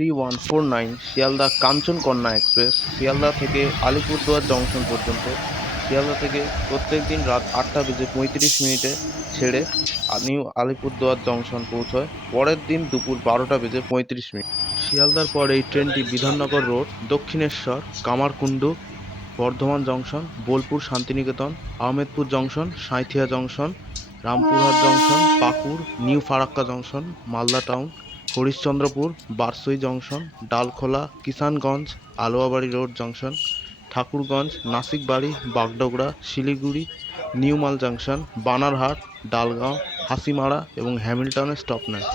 3149 Sealdah Kanchankanya express Sealdah থেকে Alipurduar junction পর্যন্ত শিয়ালদা থেকে প্রত্যেক দিন রাত 8:35 ছেড়ে নিউ আলিপুরদুয়ার জংশন পৌঁছয় পরের দিন দুপুর 12:35। শিয়ালদার পর এই ট্রেনটি Bidhannagar road, Dakshineswar, Kamarkundu, Bardhaman junction, Bolpur Shantiniketan, Ahmedpur junction, Sainthia junction, Rampurhat junction, Pakur, new Farakka junction, Malda town, Harishchandrapur, Barsoi junction, Dalkhola, Kishanganj, Aluabari road junction, Thakurganj, নাসিক বাড়ি, বাগডোগরা, শিলিগুড়ি, নিউ মাল জংশন, বানারহাট, ডালগাঁও, হাসিমারা এবং হ্যামিল্টনে স্টপ নেয়।